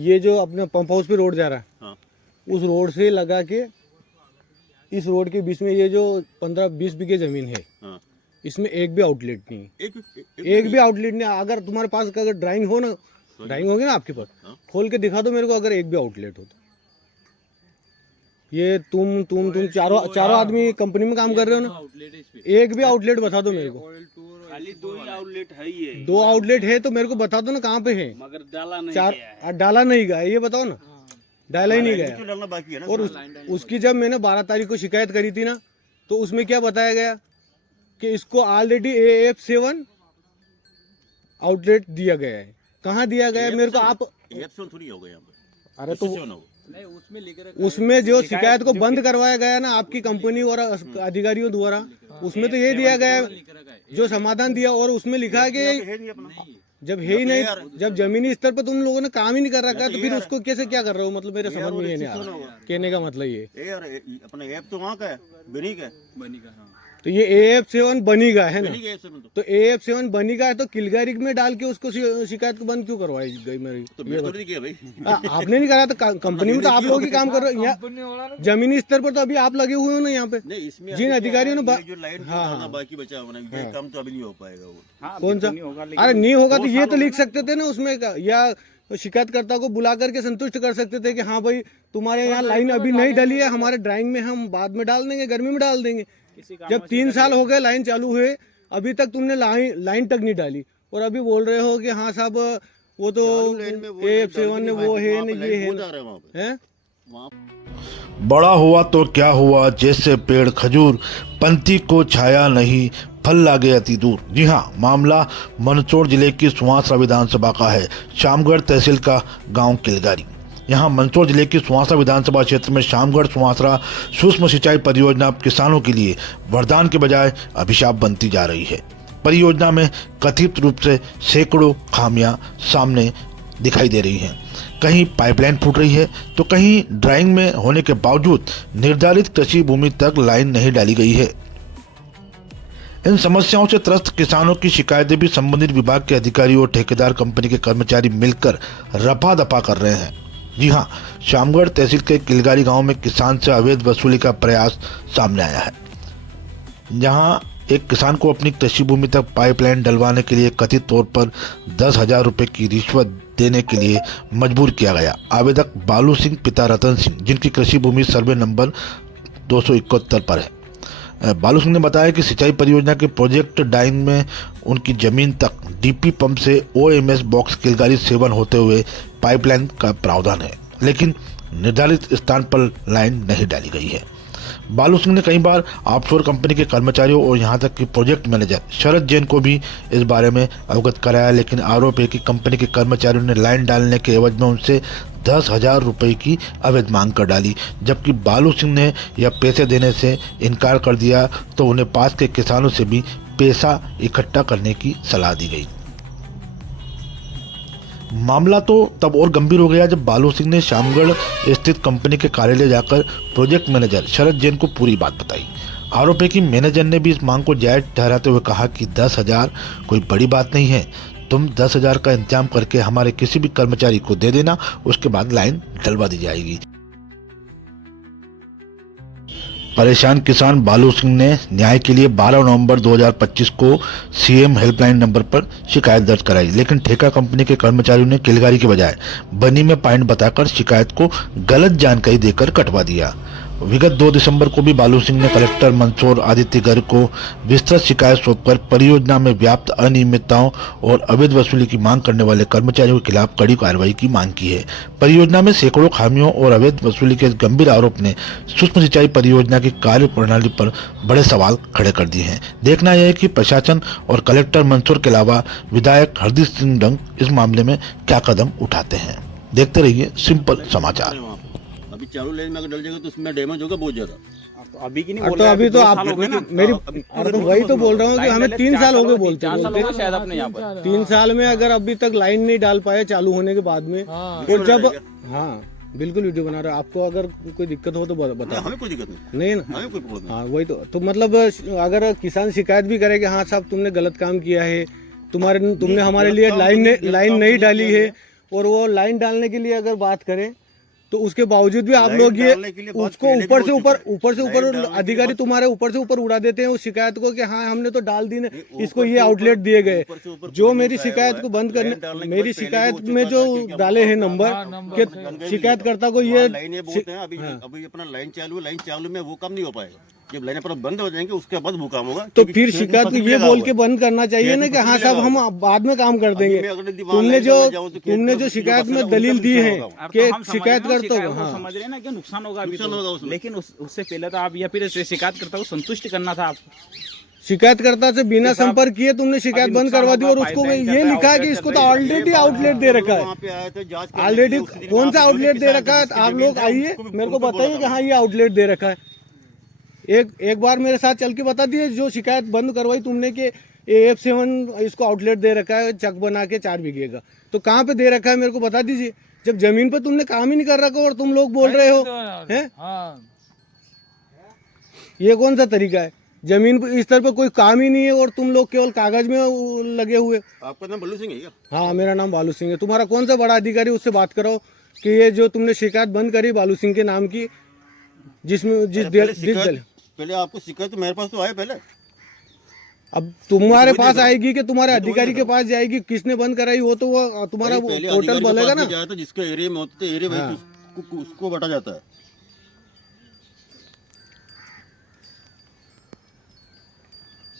ये जो अपने पंप हाउस पे रोड जा रहा है, हाँ। उस रोड से लगा के इस रोड के बीच में ये जो 15-20 बीघे जमीन है, हाँ। इसमें एक भी आउटलेट नहीं है। एक भी आउटलेट नहीं। अगर तुम्हारे पास अगर ड्राइंग हो ना, ड्राइंग होगी ना आपके पास, हाँ। खोल के दिखा दो मेरे को, अगर एक भी आउटलेट हो तो। ये तुम चारों आदमी कंपनी में काम कर रहे हो ना, एक भी आउटलेट बता दो मेरे को। खाली 2 ही आउटलेट है ही है। 2 आउटलेट है तो मेरे को बता दो ना कहाँ पे है। मगर डाला नहीं चार गया है। डाला नहीं गया, ये बताओ ना। डाला ही नहीं गया। डालना बाकी है ना। और उसकी जब मैंने 12 तारीख को शिकायत करी थी ना, तो उसमें क्या बताया गया कि इसको ऑलरेडी AF7 आउटलेट दिया गया है। कहाँ दिया गया है मेरे को आप। AF7 थोड़ी हो गया यहाँ पे। अरे तो नहीं, उसमें लिख रखा है। उसमें जो शिकायत को बंद करवाया गया ना आपकी कंपनी और अधिकारियों द्वारा, उसमें तो ये दिया गया है जो समाधान दिया, और उसमें लिखा है कि है नहीं अपना। जब है ही नहीं, जब जमीनी स्तर पर तुम लोगों ने काम ही नहीं कर रखा है, तो फिर उसको कैसे क्या कर रहे हो? मतलब मेरे समझ में ये नहीं आ रहा कहने का मतलब ये। यार अपना ऐप तो वहाँ का है, बनी का है। तो ये AF7 बनी का है ना, बनी का AF7 तो AF7 बनी का है, तो किलगारी में डाल के उसको शिकायत को बंद क्यों करवाई गई मेरी? तो मैं थोड़ी किया भाई। आपने नहीं करा, तो कंपनी में तो आप लोग ही काम कर रहे हो। यहाँ जमीनी स्तर पर तो अभी आप लगे हुए हो ना यहाँ पे। नहीं, इसमें जिन अधिकारियों ने जो लाइट बाकी बचा हुआ है, ये काम तो अभी नहीं हो पाएगा वो। कौन सा? अरे नहीं होगा तो ये तो लिख सकते थे ना उसमें या शिकायतकर्ता को बुला करके संतुष्ट कर सकते थे कि हाँ भाई तुम्हारे यहाँ लाइन अभी नहीं डली है, हमारे ड्राइंग में हम बाद में डाल देंगे, गर्मी में डाल देंगे। जब 3 साल हो गए लाइन चालू हुए, अभी तक तुमने लाइन तक नहीं डाली, और अभी बोल रहे हो कि हाँ साहब वो तो AF7 ने वो है न ये है। बड़ा हुआ तो क्या हुआ, जैसे पेड़ खजूर, पंथी को छाया नहीं, फल लागे अति दूर। जी हाँ, मामला मंदसौर जिले की सुवासरा विधानसभा का है। शामगढ़ तहसील का गांव किलगारी। यहाँ मंदसौर जिले की सुवासरा विधानसभा क्षेत्र में शामगढ़ सुवासरा सूक्ष्म सिंचाई परियोजना किसानों के लिए वरदान के बजाय अभिशाप बनती जा रही है। परियोजना में कथित रूप से सैकड़ों खामियां सामने दिखाई दे रही हैं। कहीं पाइपलाइन फूट रही है तो कहीं ड्राइंग में होने के बावजूद निर्धारित कृषि भूमि तक लाइन नहीं डाली गई है। इन समस्याओं से त्रस्त किसानों की शिकायतें भी संबंधित विभाग के अधिकारी और ठेकेदार कंपनी के कर्मचारी मिलकर रफा दफा कर रहे हैं। जी हाँ, शामगढ़ तहसील के किलगारी गांव में किसान से अवैध वसूली का प्रयास सामने आया है, जहां एक किसान को अपनी कृषि भूमि तक पाइपलाइन डलवाने के लिए कथित तौर पर 10,000 रुपए की रिश्वत देने के लिए मजबूर किया गया। आवेदक बालू सिंह पिता रतन सिंह, जिनकी कृषि भूमि सर्वे नंबर 271 पर है। बालू सिंह ने बताया कि सिंचाई परियोजना के प्रोजेक्ट डाइंग में उनकी जमीन तक DP पंप से OMS बॉक्स किलगारी सेवन होते हुए पाइपलाइन का प्रावधान है, लेकिन निर्धारित स्थान पर लाइन नहीं डाली गई है। बालू सिंह ने कई बार ऑफशोर कंपनी के कर्मचारियों और यहां तक कि प्रोजेक्ट मैनेजर शरद जैन को भी इस बारे में अवगत कराया, लेकिन आरोप है कि कंपनी के कर्मचारियों ने लाइन डालने के एवज में उनसे 10,000 रुपए की अवैध मांग कर डाली। जबकि बालू सिंह ने यह पैसे देने से इनकार कर दिया तो उन्हें पास के किसानों से भी पैसा इकट्ठा करने की सलाह दी गई। मामला तो तब और गंभीर हो गया जब बालू सिंह ने शामगढ़ स्थित कंपनी के कार्यालय जाकर प्रोजेक्ट मैनेजर शरद जैन को पूरी बात बताई। आरोप है कि मैनेजर ने भी इस मांग को जायज ठहराते हुए कहा कि 10,000 कोई बड़ी बात नहीं है, तुम 10,000 का इंतजाम करके हमारे किसी भी कर्मचारी को दे देना, उसके बाद लाइन डलवा दी जाएगी। परेशान किसान बालू सिंह ने न्याय के लिए 12 नवंबर 2025 को CM हेल्पलाइन नंबर पर शिकायत दर्ज कराई, लेकिन ठेका कंपनी के कर्मचारियों ने किलगारी के बजाय बनी में पॉइंट बताकर शिकायत को गलत जानकारी देकर कटवा दिया। विगत 2 दिसंबर को भी बालू सिंह ने कलेक्टर मंदसौर आदित्य गर्ग को विस्तृत शिकायत सौंपकर परियोजना में व्याप्त अनियमितताओं और अवैध वसूली की मांग करने वाले कर्मचारियों के खिलाफ कड़ी कार्रवाई की मांग की है। परियोजना में सैकड़ों खामियों और अवैध वसूली के गंभीर आरोप ने सूक्ष्म सिंचाई परियोजना की कार्य प्रणाली पर बड़े सवाल खड़े कर दिए हैं। देखना यह है कि प्रशासन और कलेक्टर मंदसौर के अलावा विधायक हरदीप सिंह डंग इस मामले में क्या कदम उठाते हैं। देखते रहिए सिंपल समाचार। अभी चालू लाइन में अगर डल जाएगा तो उसमें डैमेज होगा बहुत ज्यादा। अभी की नहीं तो बोल रहे, अभी तो 2 आप साल हो गए ना। मेरी अरे तो वही तो बोल रहा हूँ कि हमें 3 साल हो गए बोलते 4 साल हो बोलते गए शायद अपने यहाँ पर। 3 साल में अगर अभी तक लाइन नहीं डाल पाए चालू होने के बाद में, और जब हाँ बिल्कुल वीडियो बना रहा है। आपको अगर कोई दिक्कत हो तो बताओ। हमें कोई दिक्कत नहीं ना, हमें कोई प्रॉब्लम नहीं। हाँ वही तो मतलब अगर किसान शिकायत भी करे कि हाँ साहब तुमने गलत काम किया है, तुमने हमारे लिए लाइन नहीं डाली है, और वो लाइन डालने के लिए अगर बात करें तो उसके बावजूद भी आप लाइन लोग ये डालने के लिए बात उसको पहले भी ऊपर से हो ऊपर चुका है। ऊपर से लाइन ऊपर डालने के लिए अधिकारी बात- तुम्हारे ऊपर से ऊपर उड़ा देते हैं उस शिकायत को कि हाँ हमने तो डाल दी ना, ऊपर इसको से ये ऊपर- आउटलेट दिए गए। ऊपर से ऊपर जो पुलिस मेरी आया शिकायत हुआ को है। बंद लाइन करने डालने के मेरी बाद पहले भी शिकायत हो में चुका जो था कि हम डाले हैं आपका- नंबर कि कि शिकायतकर्ता को ये लाइन ये बोलते हैं अभी अभी अपना लाइन चालू में वो काम नहीं हो पाएगा। जब लाइन पर बंद हो जाएंगे उसके बाद वो काम होगा। तो क्योंकि फिर खेत में शिकायत को फसल ये लगा बोल हुआ के है। बंद करना चाहिए ना कि हाँ साहब हम बाद में काम कर देंगे। अभी मैं अगर दीवार तुमने लाइन जो डालने जाऊं तो खेत तुमने में जो किसी को शिकायत फसल में उनका दलील दी नुकसान है होगा। अब कि तो हम समझ शिकायत रहे हैं, करते हो वो हाँ समझ रहे हैं ना कि नुकसान होगा अभी नुकसान होगा तो। उसमें। लेकिन उससे पहले तो आप या फिर शिकायतकर्ता को संतुष्ट करना था आपको। शिकायतकर्ता से बिना कि साहब, संपर्क किए तुमने शिकायत अभी बंद नुकसान करवा दी और होगा, उसको पाइपलाइन ये चल रहा है, लिखा है कि आउटलेट इसको चल तो रही है। ऑलरेडी आउटलेट दे रखा है। वहाँ पे आए थे जांच करने के ऑलरेडी लिए, उसी दिन कौन वहाँ सा पे जो आउटलेट दे किसान रखा है जिसकी आप जमीन लोग था, आइए उनको भी- मेरे को उनको भी बताइए बोला कि था। हाँ ये आउटलेट दे रखा है। एक बार मेरे साथ चल के बता दिए जो शिकायत बंद करवाई तुमने कि AF7 इसको आउटलेट दे रखा है चक बना के 4 बीघे का, तो कहाँ पे दे रखा है मेरे को बता दीजिए। जब जमीन पे तुमने काम ही नहीं कर रखा और तुम लोग बोल रहे हो हैं, ये कौन सा तरीका है? जमीन पे इस तरह पे कोई काम ही नहीं है और तुम लोग केवल कागज में लगे हुए। आपका नाम बल्लू सिंह है क्या? हाँ मेरा नाम बालू सिंह है। तुम्हारा कौन सा बड़ा अधिकारी उससे बात कराओ कि ये जो तुमने शिकायत बंद करी बालू सिंह के नाम की, जिसमें पहले आपको शिकायत तो मेरे पास तो आए पहले। अब तुम्हारे वही पास देखो। आएगी कि तुम्हारे मैं तो वही अधिकारी के देखो। पास जाएगी, किसने बंद कराई वो तो वो तुम्हारा पहले पोर्टल अधिकारी के बोलेगा पास ना। भी जाए तो जिसके एरिया में होते थे एरिया हाँ। उसको बटा जाता है।